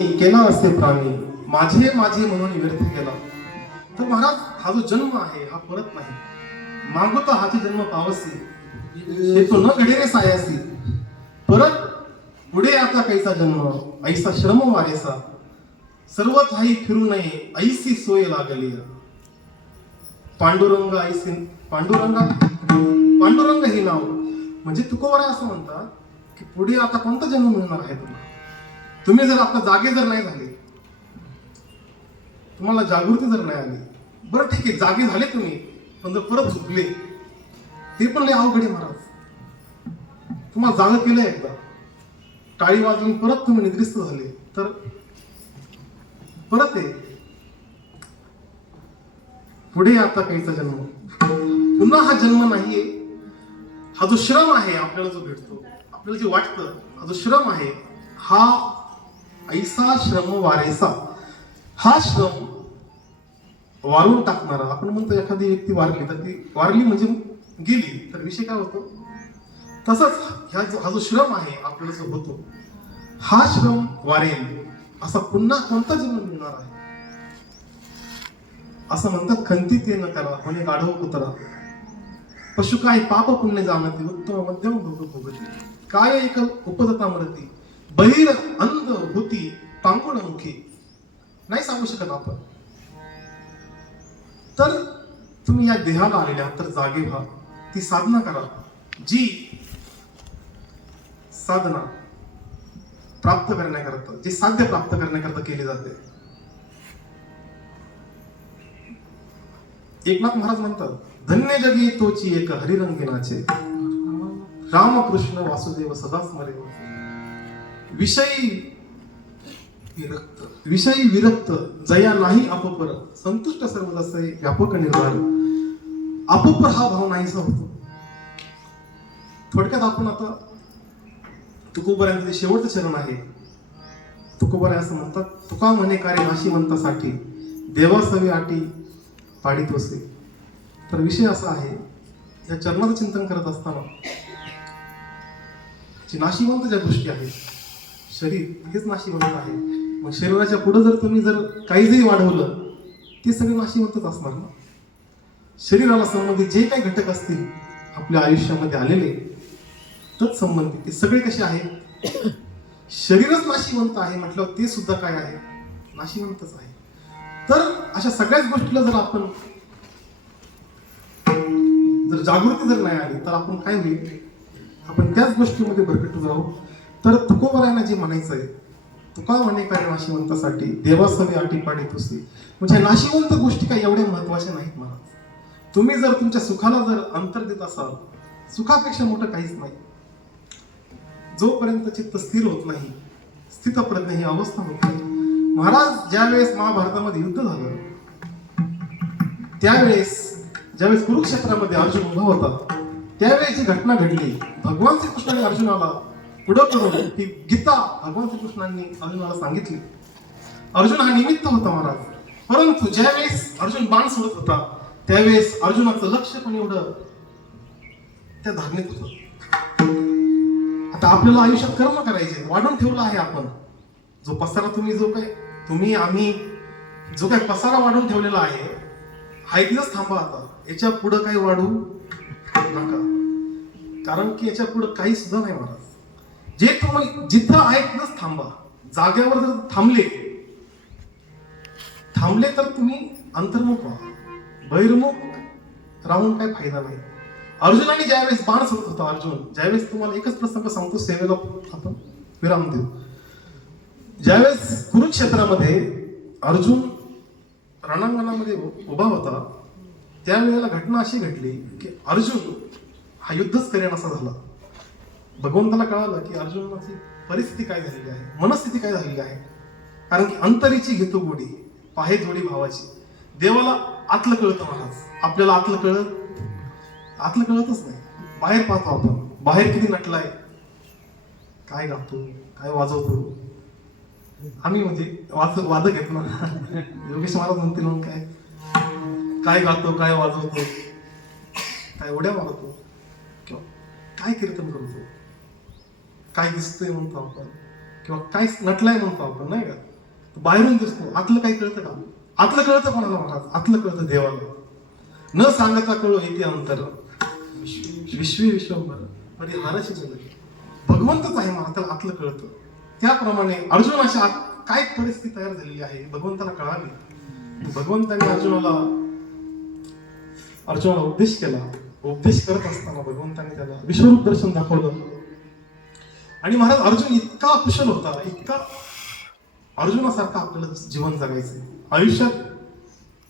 केला असे प्राणी माझे माझे म्हणून व्यर्थ केला. तर महाराज, हा जो जन्म आहे हा परत नाही. मागोता हाचे जन्म पावसी हे तो न घडेरे सायासी. परत पुढे आता कैसा जन्म ऐसा श्रम वारेसा. सर्व काही फिरू नये ऐसी सोय लागली. पांडुरंग ऐसी पांडुरंग हे नाव म्हणजे तुकोबराय असं म्हणतात की पुढे आता कोणता जन्म मिळणार आहे तुम्हाला. तुम्ही जर आता जागे जर नाही झाले, तुम्हाला जागृती जर नाही आली, बरं ठीक आहे जागे झाले तुम्ही, पण जर परत झोपले ते पण लय अवघड आहे महाराज. तुम्हाला जाग केलं एकदा, टाळी वाजवून परत तुम्ही निद्रिस्त झाले तर परत आहे पुढे आता काहीचा जन्म. पुन्हा हा जन्म नाहीये. हा जो श्रम आहे आपल्याला जो भेटतो, आपल्याला जे वाटतं, हा जो श्रम आहे हा ऐसा श्रम वारेसा. हा श्रम वारून टाकणारा. आपण म्हणतो एखादी व्यक्ती वारली तर ती वारली म्हणजे गेली तर विषय काय होतो, तसंच हा जो श्रम आहे आपल्याला जो होतो हा श्रम वारेल. असा पुन्हा कोणता जन्म मिळणार आहे. असं म्हणतात खंती ते न करा म्हणे गाढव कुत्रा. पशु काय पाप पुण्य जाणती उत्तम मध्यम भोग भोगती. काय एक उपदता मरती बहिर अंध होती टांगुण मुखी. नाही सांगू शकत आपण. तर तुम्ही या देहाला आलेल्या तर जागे व्हा, ती साधना करा जी साधना प्राप्त करण्याकरता, जे साध्य प्राप्त करण्याकरता केली जाते. एकनाथ महाराज म्हणतात धन्य जगी तोची एक हरिरंगिनाचे. रामकृष्ण वासुदेव सदा स्मरे. विषयी विरक्त जया नाही अपपर. संतुष्ट सर्वदासे व्यापक निर्धार. अपपर हा भाव नाहीसा होतो. थोडक्यात आपण आता तुकोबरायांचे शेवटचं चरण आहे. तुकोबराय असं म्हणतात तुका म्हणे कार्य नाशिवंतासाठी देवासवे आटी पाडित असे. तर विषय असा आहे, या चरणाचं चिंतन करत असताना जी नाशिवंत ज्या गोष्टी आहेत, शरीर हेच नाशिवंत आहे. मग शरीराच्या पुढे जर तुम्ही जर काही जरी वाढवलं ते सगळे नाशिवंतच असणार ना. शरीराला संबंधित जे काही घटक असतील आपल्या आयुष्यामध्ये आलेले तत्संबंधित ते सगळे कसे आहेत. शरीरच नाशिवंत आहे म्हटल्यावर ते सुद्धा काय आहे, नाशिवंतच आहे. तर अशा सगळ्याच गोष्टीला जर आपण जर जागृती जर नाही आली तर आपण काय होईल, आपण त्याच गोष्टीमध्ये भरकटून जाऊ. तर तुकोबरायांना जे म्हणायचं आहे तुका म्हणे काय नाशिवंतासाठी देवासवे आटी पाडी तुसी. म्हणजे नाशिवंत गोष्टी काही एवढ्या महत्वाच्या नाहीत महाराज. तुम्ही जर तुमच्या सुखाला जर अंतर देत असाल, सुखापेक्षा मोठं काहीच नाही. जोपर्यंत चित्त स्थिर होत नाही, स्थितप्रज्ञ ही अवस्था होत नाही. महाराज ज्यावेळेस महाभारतामध्ये युद्ध झालं त्यावेळेस ज्यावेळेस कुरुक्षेत्रामध्ये अर्जुन उभा होता त्यावेळेस जी घटना घडली, भगवान श्रीकृष्णाने अर्जुनाला पुढं करून ही गीता भगवान श्रीकृष्णांनी अर्जुनाला सांगितली. अर्जुन हा निमित्त होता महाराज. परंतु ज्यावेळेस अर्जुन बाण सोडत होता त्यावेळेस अर्जुनाचं लक्ष पण एवढं त्या धारणेत होतं. आता आपल्याला आयुष्यात कर्म करायचे, वाढून ठेवलं आहे आपण. जो पसारा तुम्ही आम्ही जो काही पसारा वाढून ठेवलेला आहे हा इथेच थांबा. आता याच्या पुढं काही वाढू नका, कारण की याच्या पुढं काही सुद्धा नाही महाराज. जे तुम्ही जिथं आहे तिथंच थांबा. जाग्यावर जर थांबले तर तुम्ही अंतर्मुख व्हा. बहिर्मुख राहून काही फायदा नाही. अर्जुनाने ज्यावेळेस बाण सोडत होता, अर्जुन ज्यावेळेस, तुम्हाला एकच प्रसंग सांगतो, सेवेला आपण विराम देऊ. ज्यावेळेस कुरुक्षेत्रामध्ये अर्जुन रणांगणामध्ये उभा होता त्यावेळेला घटना अशी घडली की अर्जुन हा युद्धच करेन असा झाला. भगवंताला कळालं की अर्जुनाची परिस्थिती काय झालेली आहे, मनस्थिती काय झालेली आहे. कारण की अंतरीची घेतो गोडी पाहे जोडी भावाची. देवाला आतलं कळतं महाराज, आपल्याला आतलं कळतच नाही. बाहेर पाहतो आपण, बाहेर किती नटलाय, काय गातो, काय वाजवतो. आम्ही म्हणजे वादक घेत ना, योगेश महाराज म्हणतील म्हणून काय गातो, काय वाजवतो, काय उड्या मारतो, किंवा काय कीर्तन करतो, काय दिसतंय म्हणतो आपण, किंवा काय नटलाय म्हणतो आपण, नाही का. बाहेरून दिसतो, आतलं काही कळतं का? आतलं कळतं कोणाला महाराज? आतलं कळतं देवाला. न सांगता कळो येते अंतर, विश्वी विश्वंभर परिहारची जगत. भगवंतच आहे महाराज, त्याला आतलं कळतं. त्याप्रमाणे अर्जुनाची काय परिस्थिती तयार झालेली आहे भगवंताला कळाली. भगवंताने अर्जुनाला उपदेश केला. उपदेश करत असताना भगवंताने त्याला विश्वरूप दर्शन दाखवलं. आणि महाराज अर्जुन इतका कुशल होता, इतका अर्जुनासारखा आपल्याला जीवन जगायचंय आयुष्यात.